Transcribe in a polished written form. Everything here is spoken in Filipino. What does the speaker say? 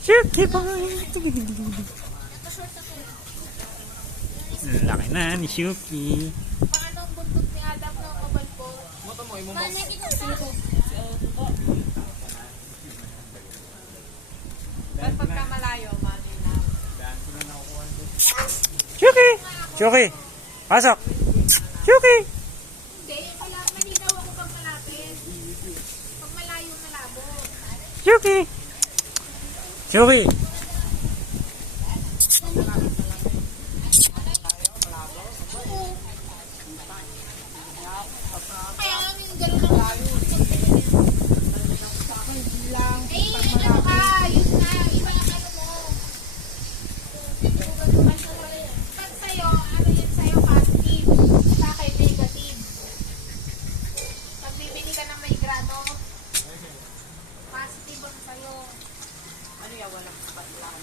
Shuki boy. Laki na ni Shuki. Paanong buntot ni Adam ng kabal po? Ba't pagka malayo, mali na? Shuki! Shuki! Pasok! Shuki! Hindi, malinaw ako pag malapit. Pag malayo na labo. Shuki! Shuki! Kaya nga yung gano'n ang ano ka, yun na, iba ang ano mo. Pag sa'yo, ano yun sa'yo, positive. Sa akin, negative. Pag bibili ka ng may grado, positive ang sa'yo. Ano yan, walang kapatlaan.